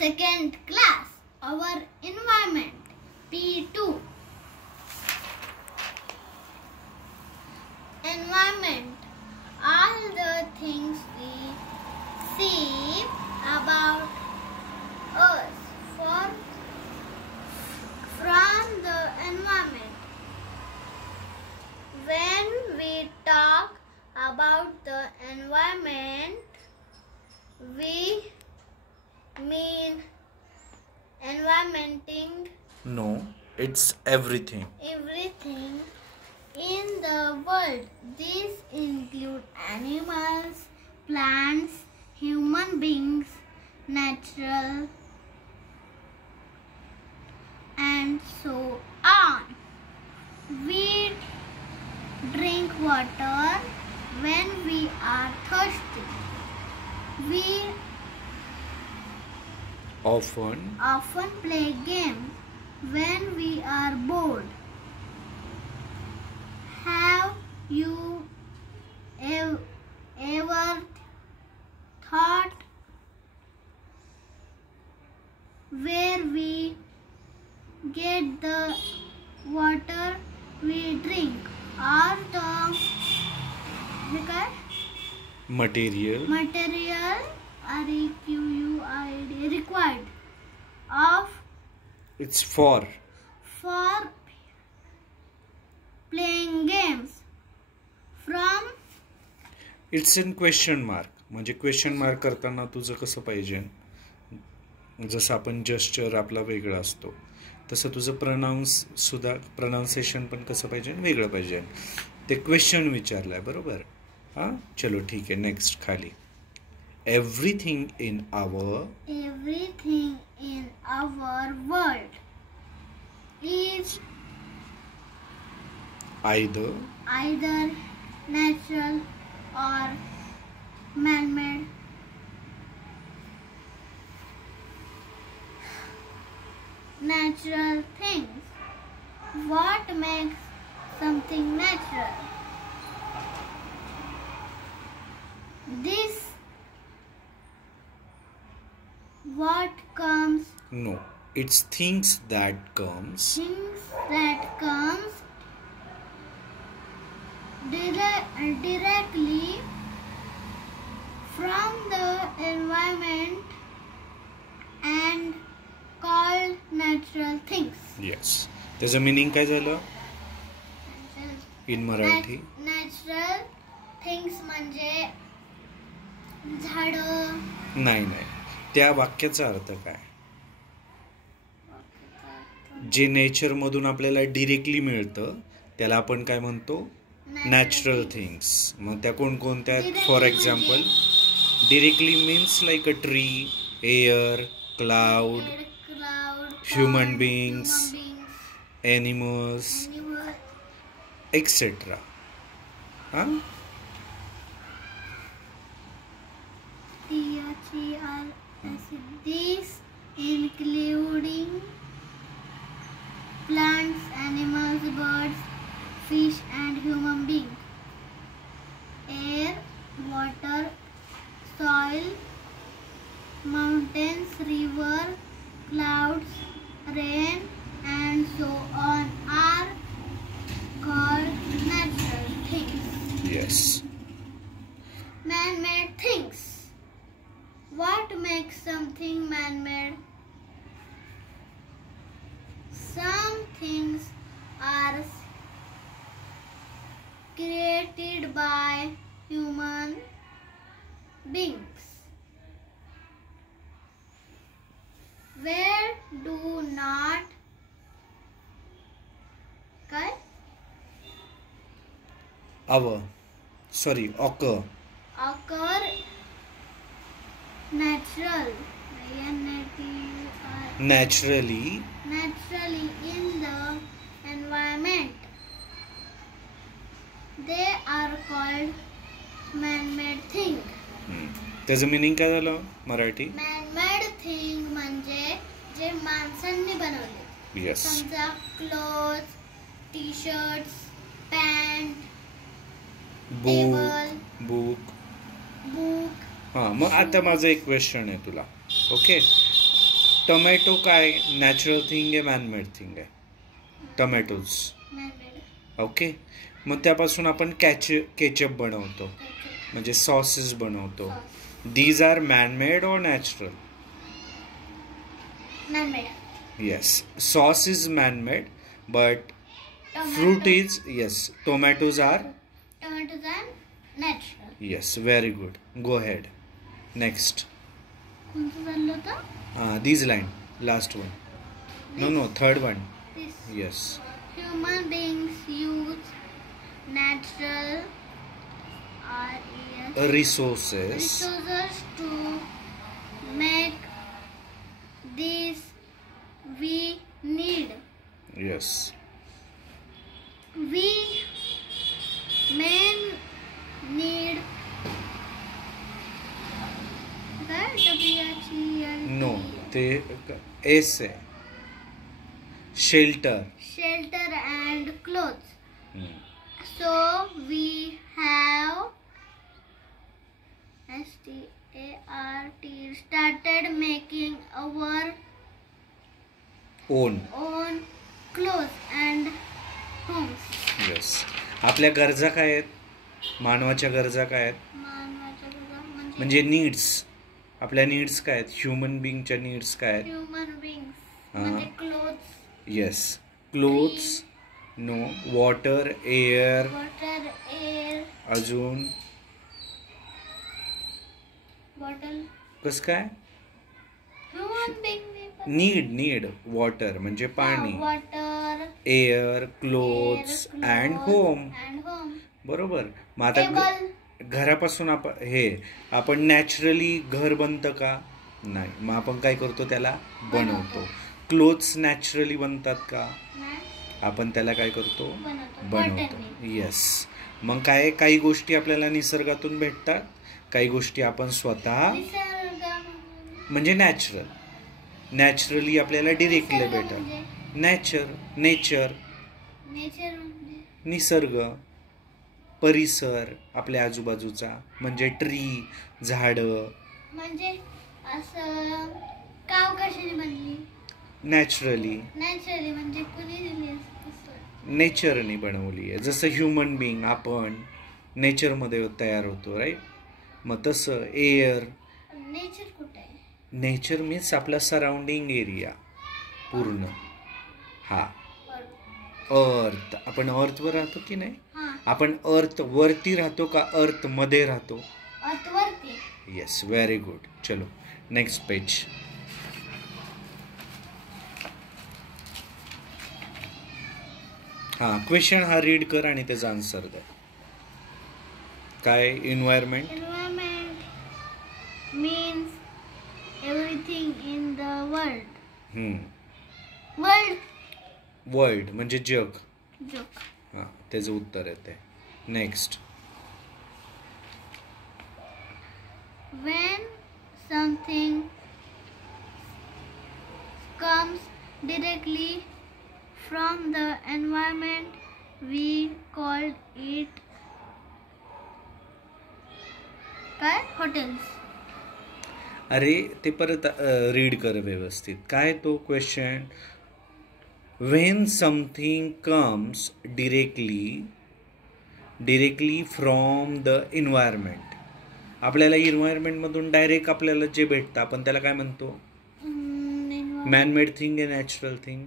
Second class, our environment. P2. Environment. All the things we see about us from the environment. When we talk about the environment, we mean environmenting No, it's everything. everything in the world. These include animals, plants, human beings, natural, and so on. We drink water when we are thirsty. We often play games when we are bored. Have you ever thought where we get the water we drink or the Material. required of It's for. playing games from it's in question mark. म्हणजे question mark करताना तुझं कसं पाहिजे, जसं आपण gesture आपला वेगळा असतो तसं तुझं प्रनाऊन्सेशन पण कसं पाहिजे, वेगळं पाहिजे. ते क्वेश्चन विचारलंय, बरोबर. हां, चलो ठीक आहे. नेक्स्ट खाली. Everything in our world is either natural or man-made. Natural things. What makes something natural? This what comes no, it's things that comes directly from the environment and called natural things. Yes. त्याचं meaning काय झालं in Marathi? Natural things म्हणजे झाडं. नाही, त्या वाक्याचा अर्थ काय? जे नेचर मधून आपल्याला डिरेक्टली मिळतं त्याला आपण काय म्हणतो? Natural things. मग त्या कोणकोणत्या? For example, directly means like a tree, air, cloud, human beings, animals, etcetera. हां, These including plants, animals, birds, fish and human beings. Air, water, soil, mountains, river, clouds, rain and so on are called natural things. yes. Man-made things. What makes something man-made? Some things are created by human beings. Where do not occur naturally in the environment. They are called man-made thing. त्याचं meaning काय झालं Marathi? Man-made thing म्हणजे जे माणसांनी बनवले. Yes. समजा clothes, t-shirts, pant, table, book. हां, मग आता माझं एक क्वेश्चन आहे तुला. ओके, टोमॅटो काय नॅचरल थिंग आहे मॅनमेड थिंग आहे? टोमॅटोज. मॅनमेड. ओके. मग त्यापासून आपण केचप बनवतो, म्हणजे सॉसेस बनवतो. दीज आर मॅनमेड और natural? Man-made. Yes, sauce is man-made but fruit is, yes, tomatoes are natural. yes, very good, go ahead. Next. कोणतं चाललं होतं? This line, last one. No, third one. This. Yes. Human beings use natural Resources to make this we need. Yes. We men need No, ते S आहे. Shelter and clothes. So we have started making our own clothes and homes. Yes. आपल्या गरजा काय आहेत? मानवाच्या गरजा काय आहेत? म्हणजे नीड्स. आपल्या नीड्स काय आहेत? ह्युमन बिंगच्या नीड्स काय आहेत? ह्युमन बिंग्स म्हणजे clothes. Yes, clothes. No, water, air. अजून बॉटल. कस काय? ह्युमन बिंग नीड वॉटर म्हणजे पाणी, water, air, clothes and home. बरोबर. मग आता घरापासून आपण नॅचरली घर बनतं का? नाही. मग आपण काय करतो? त्याला बनवतो. क्लोथ्स नॅचरली बनतात का? आपण त्याला काय करतो? बनवतो. येस. मग काही गोष्टी आपल्याला निसर्गातून भेटतात, काही गोष्टी आपण स्वतः म्हणजे नॅचरली आपल्याला डिरेक्टली भेटतात. नेचर निसर्ग, परिसर आपल्या आजूबाजूचा म्हणजे ट्री, झाडं. म्हणजे असं काव कशाने बनली? नॅचरली म्हणजे कुणी नेचरने बनवली आहे. जसं ह्युमन बिंग आपण नेचरमध्ये तयार होतो, राईट? मग तसं एअर. नेचर कुठे आहे? नेचर मीन्स आपला सराउंडिंग एरिया पूर्ण. हा, अर्थ. आपण अर्थवर राहतो की नाही? आपण अर्थ वरती राहतो का अर्थ मध्ये राहतो? अर्थ वरती. Yes, very good. चलो नेक्स्ट पेज. क्वेश्चन हा रीड कर आणि त्याचा आन्सर द्या. काय? Environment means everything in the world. World म्हणजे जग. त्याचं उत्तर येते. Next. When something comes directly from the environment, we call it hotels. अरे ते परत रीड कर व्यवस्थित. काय तो question? When something comes directly from the environment. आपल्याला इन्व्हायरमेंटमधून डायरेक्ट आपल्याला जे भेटतं आपण त्याला काय म्हणतो? मॅनमेड थिंग आहे, नॅचरल थिंग?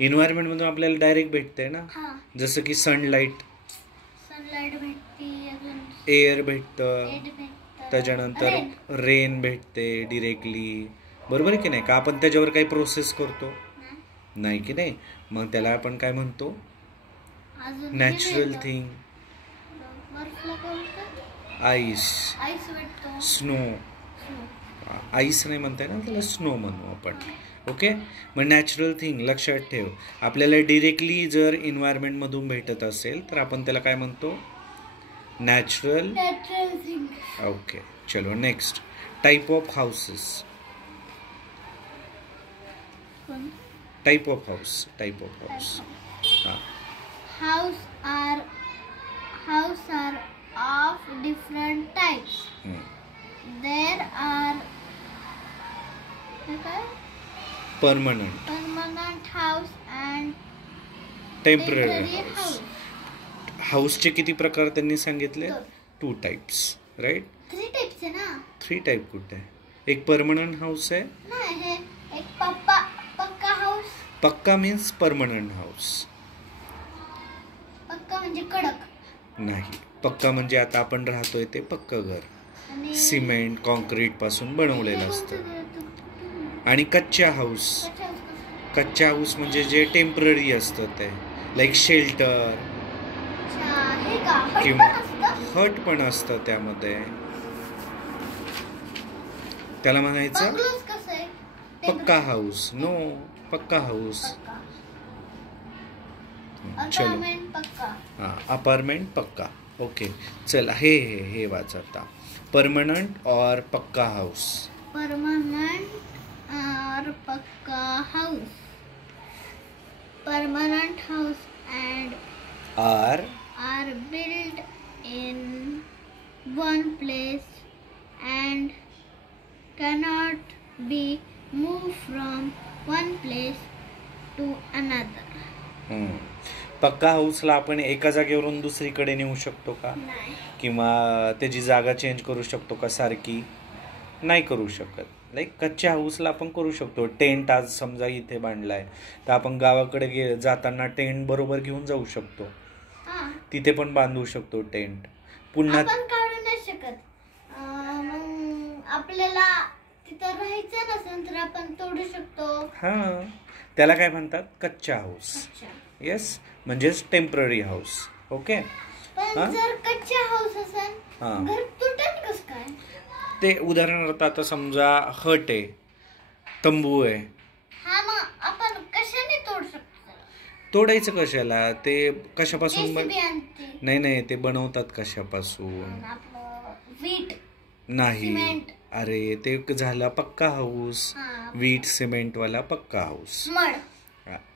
इन्व्हायरमेंटमधून आपल्याला डायरेक्ट भेटतंय ना. जसं की सनलाईट भेटते, एअर भेटतं, त्याच्यानंतर रेन भेटते डिरेक्टली. बरोबर की नाही? का आपण त्याच्यावर काही प्रोसेस करतो? नाही की नाही? मग त्याला आपण काय म्हणतो? Natural thing. Ice, snow. Ice नाही म्हणताय ना, त्याला स्नो म्हणू आपण. ओके. मग नॅचरल थिंग लक्षात ठेव. आपल्याला डिरेक्टली जर इन्व्हायरमेंटमधून भेटत असेल तर आपण त्याला काय म्हणतो? Natural thing. ओके. चलो next. Type of houses. Type of house. House are of different types. There permanent, permanent house and temporary temporary house. house. हाऊसचे किती प्रकार त्यांनी सांगितले? दोन. 2 टाइप्स, राईट? 3 टाइप्स आहे ना. 3 टाइप कुठे? एक परमनंट हाऊस आहे. नाही, हे एक पक्का हाऊस. पक्का मीन्स परमनंट हाऊस पक्का म्हणजे कडक. नाही. पक्का म्हणजे आता आपण राहतोय ते पक्क घर, आणि सिमेंट कॉन्क्रीट पासून बनवलेलं असतं. आणि कच्च्या हाऊस, कच्च्या हाऊस म्हणजे जे टेम्पररी असतं ते, लाईक शेल्टर हे का हट किंवा पण असतं? हट पण असतं त्यामध्ये. त्याला म्हणायचं बंगलोज कसं आहे? पक्का हाऊस. नो, पक्का हाऊस. पक्का. चलो, अपार्टमेंट पक्का. हां, अपार्टमेंट पक्का. ओके, चल हे वाच आता. परमनंट और पक्का हाऊस. परमानेंट और पक्का house. Permanent house and are are built in one place and cannot be moved from one place to another. पक्का हाऊसला आपण एका जागेवरून दुसरीकडे नेऊ शकतो का? नाही. किंवा त्याची जागा चेंज करू शकतो का सारखी? नाही करू शकत. लाईक कच्च्या हाऊसला आपण करू शकतो. टेंट आज समजा इथे बांधलाय तर आपण गावाकडे जाताना टेंट बरोबर घेऊन जाऊ शकतो. हा. तिथे पण बांधू शकतो टेंट. पुन्हा आपण काढू नाही शकत. मग आपल्याला तिथं राहायचं नसेल तर आपण तोडू शकतो. हां, त्याला काय म्हणतात? कच्चा हाऊस. अच्छा. येस, म्हणजेच टेम्पररी हाऊस. ओके. पण हा? जर कच्चा हाऊस असेल हा. घर तुटेल कसं काय? ते उदाहरणार्थ आता समजा हट आहे, तंबू आहे. हा, मग आपण कशाने तोडू शकतो? तोडायचं कशाला? ते कशापासून JCB आणते. नाही, ते बनवतात कशापासून? आपलं वीट, नाही. सिमेंट. अरे, ते झाला पक्का हाऊस. हा. वीट सिमेंटवाला पक्का हाऊस. मड.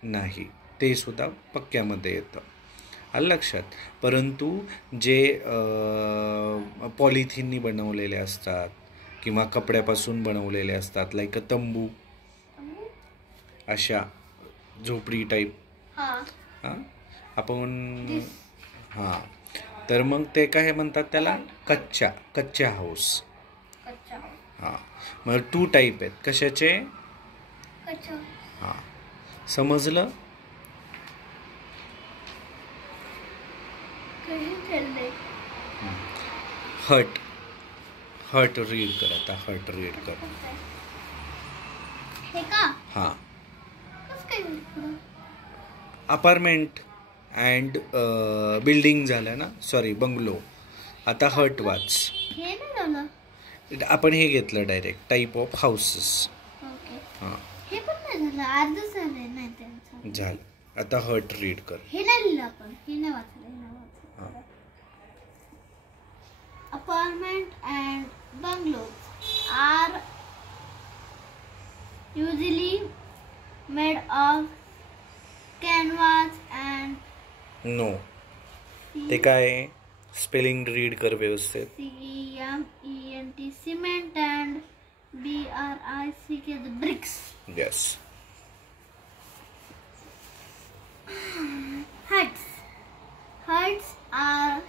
नाही, ते सुद्धा पक्क्यामध्ये येतं. आलं लक्षात? परंतु जे पॉलिथिननी बनवलेले असतात किंवा कपड्यापासून बनवलेले असतात, लाईक अ तंबू, अशा झोपडी टाईप. हा. आपण हां, तर मग ते काय म्हणतात त्याला? कच्च्या हाऊस. कच्चा हाऊस. हां, मग 2 टाईप आहेत. कशाचे? कच्चा. हां, समजलं? कधी चाललंय? हट रीड कर आता. हट रीड कर. हे का? हां, कसं काय होईल पुढं? अपार्टमेंट अँड बिल्डिंग झालं ना, सॉरी बंगलो. आता हट वाच. हे नाही झालं. आपण हे घेतलं direct, type of houses. Okay. हां, हे पण नाही झालं. अर्धच झालंय. नाही त्यांचं. झालं. आता हट रीड कर. हे नाही लिहिलं आपण. हे नाही वाचलं. हां. Apartment and bungalows are usually made of canvas and no, ते काय? स्पेलिंग रीड कर व्यवस्थित. cement, cement and brick, the bricks. Yes. Huts are